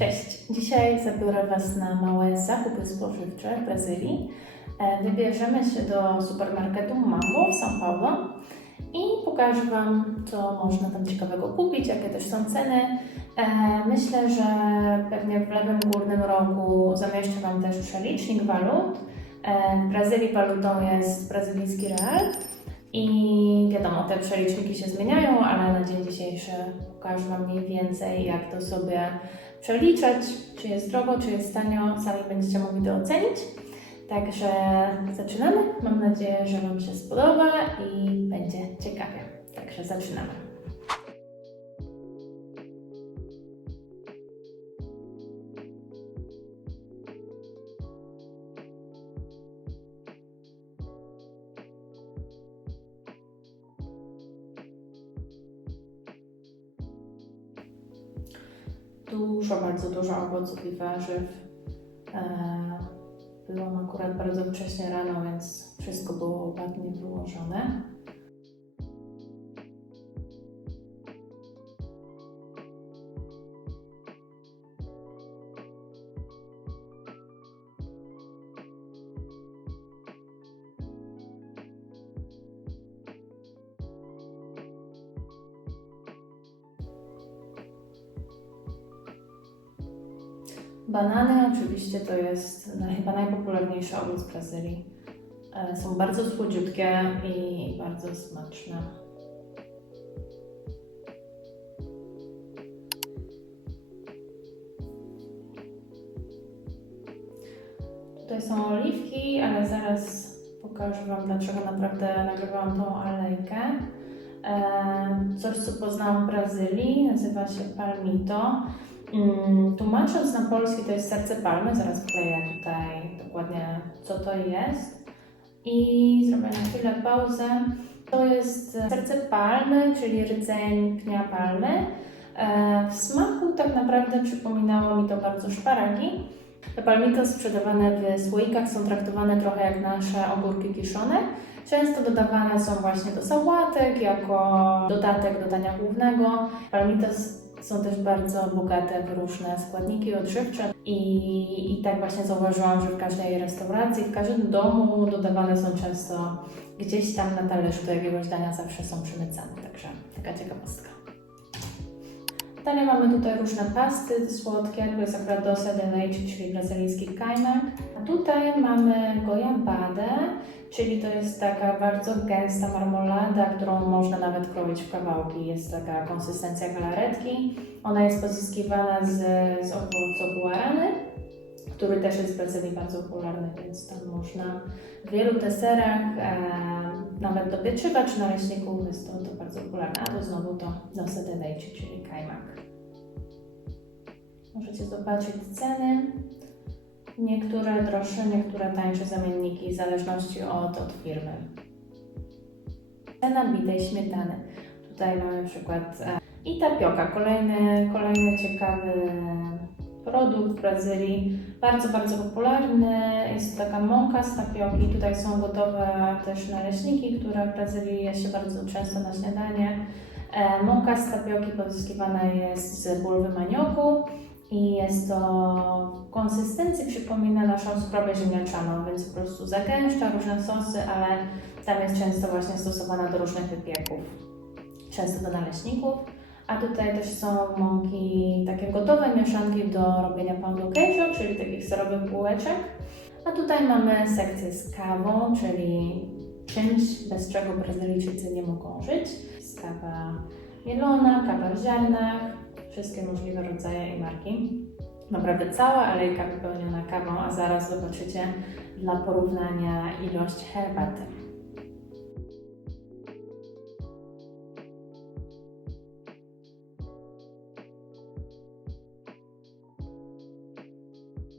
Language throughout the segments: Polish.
Cześć! Dzisiaj zabiorę Was na małe zakupy spożywcze w Brazylii. E, Wybierzemy się do supermarketu Mango w São Paulo i pokażę Wam, co można tam ciekawego kupić, jakie też są ceny. E, Myślę, że pewnie w lewym górnym rogu zamieszczę Wam też przelicznik walut. E, W Brazylii walutą jest brazylijski real. I wiadomo, te przeliczniki się zmieniają, ale na dzień dzisiejszy pokażę Wam mniej więcej, jak to sobie przeliczać, czy jest drogo, czy jest tanio, sami będziecie mogli to ocenić. Także zaczynamy. Mam nadzieję, że Wam się spodoba i będzie ciekawie. Także zaczynamy. Dużo, bardzo dużo owoców i warzyw. Eee, Byłam akurat bardzo wcześnie rano, więc wszystko było ładnie wyłożone. Banany oczywiście to jest na- chyba najpopularniejszy owoc Brazylii. E, Są bardzo słodziutkie i bardzo smaczne. Tutaj są oliwki, ale zaraz pokażę Wam, dlaczego naprawdę nagrywałam tą alejkę. E, Coś, co poznałam w Brazylii, nazywa się palmito. Mm, Tłumacząc na polski to jest serce palmy, zaraz wkleję tutaj dokładnie co to jest. I zrobię na chwilę pauzę. To jest serce palmy, czyli rdzeń pnia palmy. E, W smaku tak naprawdę przypominało mi to bardzo szparagi. Te sprzedawane w słoikach są traktowane trochę jak nasze ogórki kiszone. Często dodawane są właśnie do sałatek jako dodatek do dania głównego. Palmitos są też bardzo bogate w różne składniki odżywcze i, i tak właśnie zauważyłam, że w każdej restauracji, w każdym domu dodawane są często gdzieś tam na talerzu do jakiegoś dania zawsze są przymycane, także taka ciekawostka. Dalej mamy tutaj różne pasty słodkie, to jest akurat dosa de leite, czyli brazylijski kajmak. A tutaj mamy goiabadę, czyli to jest taka bardzo gęsta marmolada, którą można nawet kroić w kawałki. Jest taka konsystencja galaretki. Ona jest pozyskiwana z, z owocu guarany, który też jest w Brazylii bardzo popularny, więc tam można w wielu deserach, e, nawet do pieczywa czy naleśników jest to, to bardzo popularne. A to znowu to dosa de leite, czyli kajmak. Możecie zobaczyć ceny. Niektóre droższe, niektóre tańsze zamienniki w zależności od, od firmy. Cena bitej śmietany. Tutaj mamy przykład e, i tapioka, kolejny, kolejny ciekawy produkt w Brazylii. Bardzo, bardzo popularny. Jest to taka mąka z tapioki. Tutaj są gotowe też naleśniki, które w Brazylii je się bardzo często na śniadanie. E, Mąka z tapioki pozyskiwana jest z bulwy manioku i jest to w konsystencji przypomina naszą skrobę ziemniaczaną, więc po prostu zagęszcza różne sosy, ale tam jest często właśnie stosowana do różnych wypieków, często do naleśników. A tutaj też są mąki, takie gotowe mieszanki do robienia do queijo, czyli takich serowych bułeczek. A tutaj mamy sekcję z kawą, czyli czymś, bez czego Brazylijczycy nie mogą żyć. Jest kawa mielona, kawa w ziarnach, wszystkie możliwe rodzaje i marki. Naprawdę cała alejka wypełniona kawą, a zaraz zobaczycie dla porównania ilość herbaty.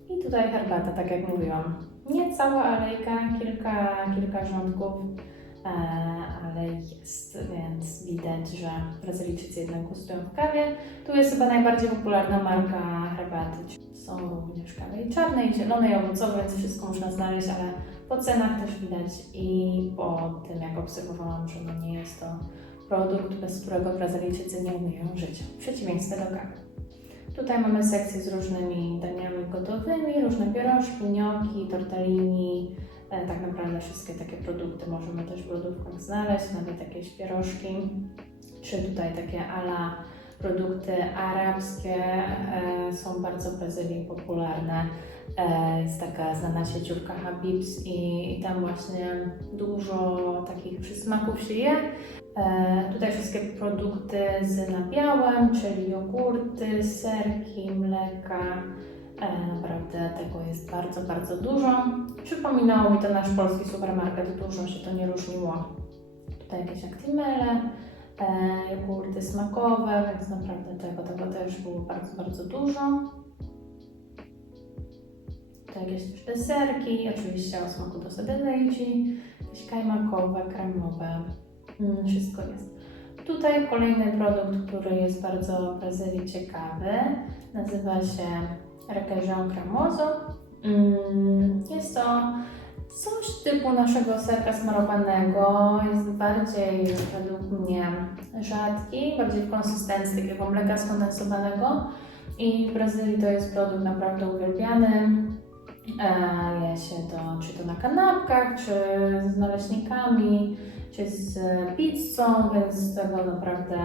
I tutaj herbata, tak jak mówiłam. Nie cała alejka, kilka, kilka rządków, ale jest, więc widać, że Brazylijczycy jednak gustują w kawie. Tu jest chyba najbardziej popularna marka herbaty. Są również kawy i czarnej, i zielonej, owocowej, więc wszystko można znaleźć, ale po cenach też widać i po tym, jak obserwowałam, że no nie jest to produkt, bez którego Brazylijczycy nie umieją żyć. W przeciwieństwie do kawy. Tutaj mamy sekcję z różnymi daniami gotowymi, różne pierożki, gnocchi, tortellini. E, Tak naprawdę wszystkie takie produkty możemy też w lodówkach znaleźć, nawet jakieś pierożki, czy tutaj takie ala produkty arabskie e, są bardzo w Brazylii popularne. E, jest taka znana sieciówka Habibs i, i tam właśnie dużo takich przysmaków się je. E, tutaj wszystkie produkty z nabiałem, czyli jogurty, serki, mleka. E, naprawdę tego jest bardzo, bardzo dużo. Przypominało mi to nasz polski supermarket, dużo się to nie różniło. Tutaj jakieś aktimele, e, jogurty smakowe, więc naprawdę tego, tego też było bardzo, bardzo dużo. Tutaj jakieś też deserki, oczywiście o smaku do sedenejci, jakieś kajmakowe, kremowe, mm, wszystko jest. Tutaj kolejny produkt, który jest bardzo w Brazylii ciekawy, nazywa się requeijão cremoso. Mm, Jest to coś typu naszego serka smarowanego, jest bardziej według mnie rzadki, bardziej w konsystencji takiego mleka skondensowanego i w Brazylii to jest produkt naprawdę uwielbiany. E, Je się to czy to na kanapkach, czy z naleśnikami, czy z pizzą, więc tego naprawdę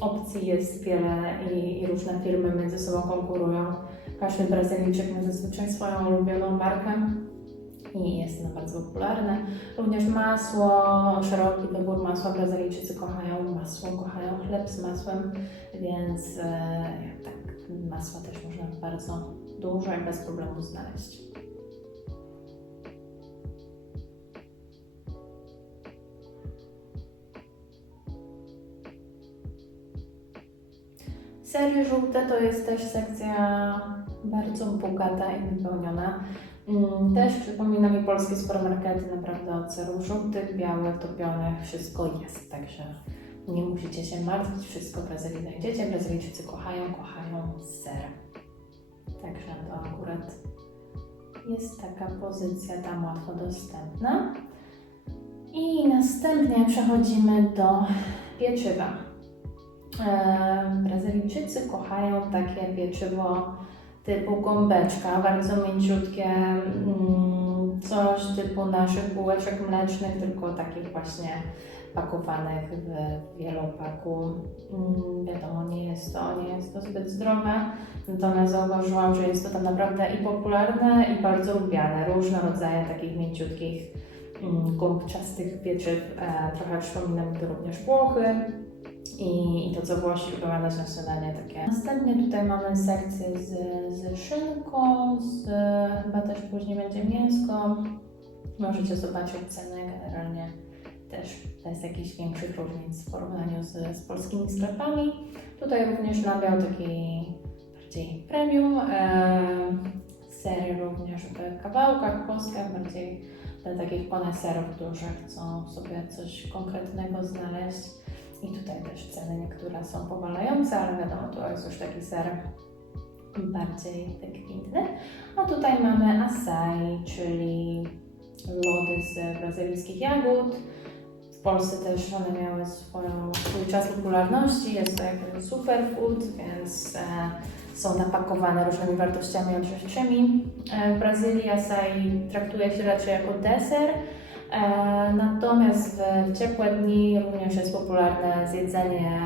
opcji jest wiele i, i różne firmy między sobą konkurują. Każdy Brazylijczyk ma zazwyczaj swoją ulubioną markę i jest ono bardzo popularne. Również masło, szeroki wybór masła. Brazylijczycy kochają masło, kochają chleb z masłem, więc e, tak, masła też można bardzo dużo i bez problemu znaleźć. Sery żółte to jest też sekcja bardzo bogata i wypełniona. Mm, Też przypomina mi polskie supermarkety naprawdę od serów żółtych, białych, topionych, wszystko jest, także nie musicie się martwić, wszystko w Brazylii znajdziecie. Brazylijczycy kochają, kochają ser. Także to akurat jest taka pozycja tam łatwo dostępna. I następnie przechodzimy do pieczywa. E, Brazylijczycy kochają takie pieczywo typu gąbeczka, bardzo mięciutkie, mm, coś typu naszych bułeczek mlecznych, tylko takich właśnie pakowanych w wielopaku. Mm, Wiadomo, nie jest to, nie jest to zbyt zdrowe, natomiast zauważyłam, że jest to tam naprawdę i popularne, i bardzo lubiane. Różne rodzaje takich mięciutkich, mm, gąbczastych pieczyw, e, trochę przypomina mi to również Włochy i, i to, co Włosi jadać na śniadanie takie. Następnie tutaj mamy sekcję z, z szynką, z, chyba też później będzie mięsko. Możecie zobaczyć ceny generalnie też bez jakichś większych różnic w porównaniu z, z polskimi sklepami. Tutaj również nabiał taki bardziej premium, e, sery również w kawałkach, kostkach, bardziej dla takich koneserów, którzy chcą sobie coś konkretnego znaleźć. I tutaj też ceny niektóre są powalające, ale wiadomo, to jest już taki ser bardziej wykwintny. A tutaj mamy acai, czyli lody z brazylijskich jagód. W Polsce też one miały swoją, swój czas popularności, jest to jakby superfood, więc e, są napakowane różnymi wartościami odżywczymi. E, w Brazylii acai traktuje się raczej jako deser, Natomiast w, ciepłe dni również jest popularne zjedzenie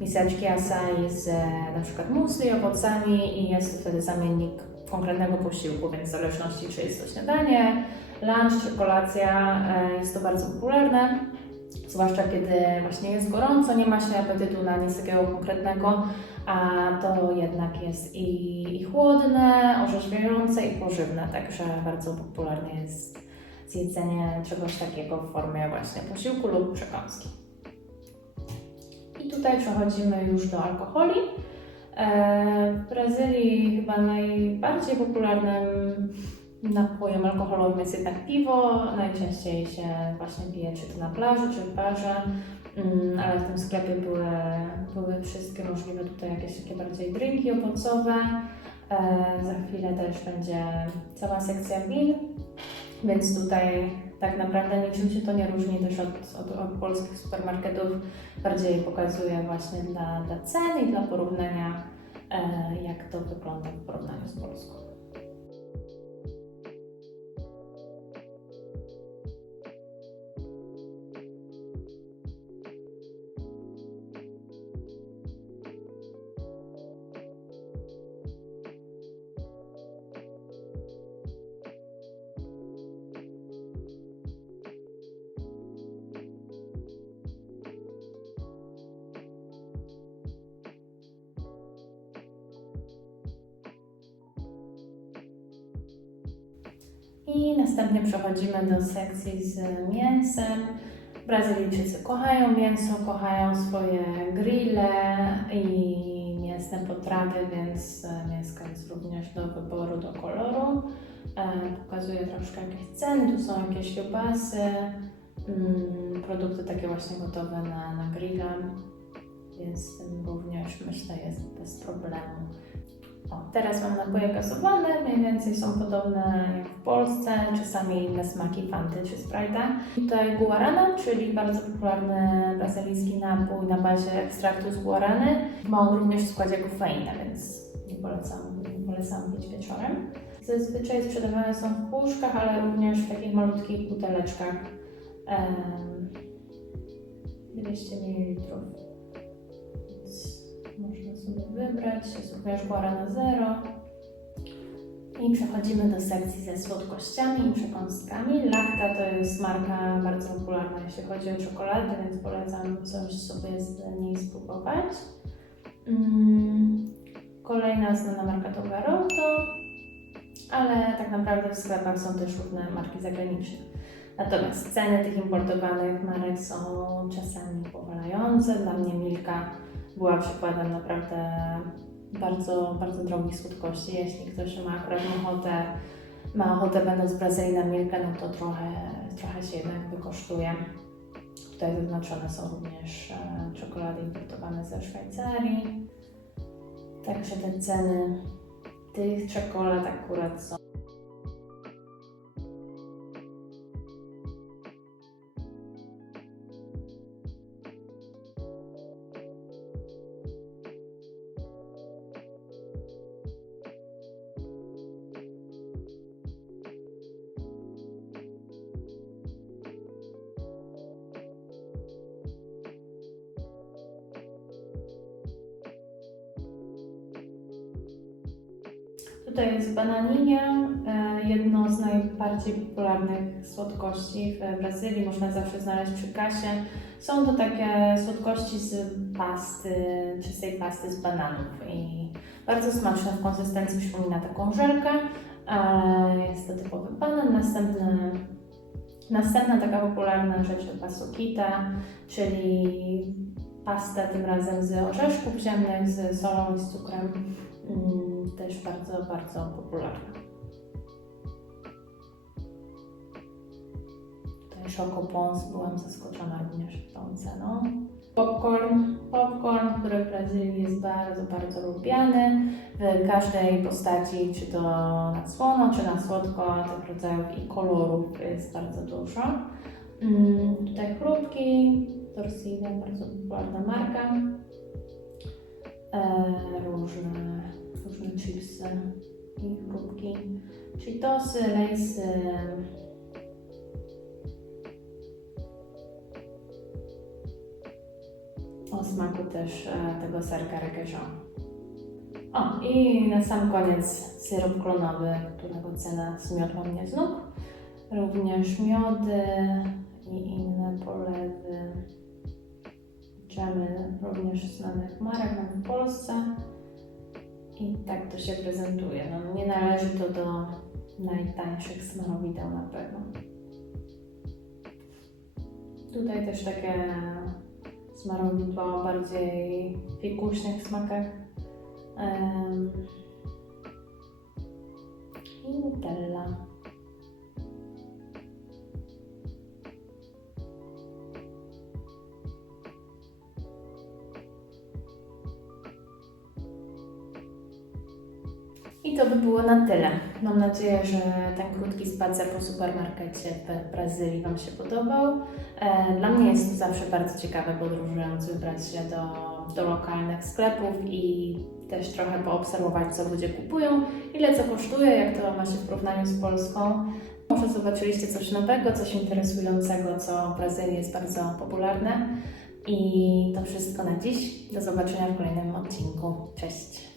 miseczki acai z e, na przykład musli, owocami i jest to wtedy zamiennik konkretnego posiłku, więc w zależności czy jest to śniadanie, lunch czy kolacja, e, jest to bardzo popularne. Zwłaszcza kiedy właśnie jest gorąco, nie ma się apetytu na nic takiego konkretnego, a to jednak jest i, i chłodne, orzeźwiające i pożywne, także bardzo popularne jest zjedzenie czegoś takiego w formie właśnie posiłku lub przekąski. I tutaj przechodzimy już do alkoholi. E, W Brazylii chyba najbardziej popularnym napojem alkoholowym jest jednak piwo. Najczęściej się właśnie pije czy to na plaży, czy w barze, Mm, ale w tym sklepie były, były wszystkie możliwe tutaj jakieś takie bardziej drinki owocowe. E, Za chwilę też będzie cała sekcja win, więc tutaj tak naprawdę niczym się to nie różni też od, od, od polskich supermarketów. Bardziej pokazuje właśnie dla, dla cen i dla porównania e, jak to wygląda I następnie przechodzimy do sekcji z mięsem. Brazylijczycy kochają mięso, kochają swoje grille i mięsne potrawy, więc e, mięsko jest również do wyboru, do koloru. E, Pokazuję troszkę jakieś ceny, tu są jakieś kiełbasy, mm, produkty takie właśnie gotowe na, na grilla, więc również myślę jest bez problemu. Teraz mam napoje gazowane, mniej więcej są podobne jak w Polsce, czasami inne smaki Fanty czy Sprite'a. Tutaj guarana, czyli bardzo popularny brazylijski napój na bazie ekstraktu z guarany. Ma on również w składzie kofeinę, więc nie polecam, nie polecam pić wieczorem. Zazwyczaj sprzedawane są w puszkach, ale również w takich malutkich buteleczkach. Em, 200 ml. Wybrać. Jest również guarana zero. I przechodzimy do sekcji ze słodkościami i przekąskami. Lacta to jest marka bardzo popularna, jeśli chodzi o czekoladę, więc polecam coś sobie z niej spróbować. Mm, Kolejna znana marka to Garoto, ale tak naprawdę w sklepach są też różne marki zagraniczne. Natomiast ceny tych importowanych marek są czasami powalające. Dla mnie Milka była przykładem naprawdę bardzo, bardzo drogich słodkości. Jeśli ktoś ma akurat ochotę, ma ochotę będąc w Brazylii na Milkę, no to trochę, trochę się jednak wykosztuje. Tutaj zaznaczone są również e, czekolady importowane ze Szwajcarii. Także te ceny tych czekolad akurat są. Tutaj jest bananinia, e, jedno z najbardziej popularnych słodkości w Brazylii. Można zawsze znaleźć przy kasie. Są to takie słodkości z pasty, czystej pasty z bananów i bardzo smaczne w konsystencji, przypomina taką żelkę. Jest to typowy banan. Następny, następna taka popularna rzecz to pasukita, czyli pasta tym razem z orzeszków ziemnych, z solą i z cukrem. Mm, Też bardzo, bardzo popularna. Tutaj Chocopons, byłam zaskoczona również tą ceną. Popcorn, popcorn, który w Brazylii jest bardzo, bardzo lubiany w każdej postaci, czy to na słono, czy na słodko, tych rodzajów i kolorów jest bardzo dużo. Mm, tutaj chrupki, Torcida, bardzo popularna marka. E, różne, różne chipsy i chrupki, Cheetosy, lejsy. O smaku też e, tego serka requesón. O, i na sam koniec syrop klonowy, którego cena zmiotła mnie z nóg. Również miody i inne polewy. Dżemy również znanych marek w Polsce. I tak to się prezentuje. No, nie należy to do najtańszych smarowideł na pewno. Tutaj też takie smarowidła o bardziej fikuśnych smakach. Em, I Nutella. To by było na tyle. Mam nadzieję, że ten krótki spacer po supermarkecie w Brazylii Wam się podobał. E, Dla mnie jest to zawsze bardzo ciekawe podróżując, wybrać się do, do lokalnych sklepów i też trochę poobserwować, co ludzie kupują, ile co kosztuje, jak to ma się w porównaniu z Polską. Może zobaczyliście coś nowego, coś interesującego, co w Brazylii jest bardzo popularne. I to wszystko na dziś. Do zobaczenia w kolejnym odcinku. Cześć!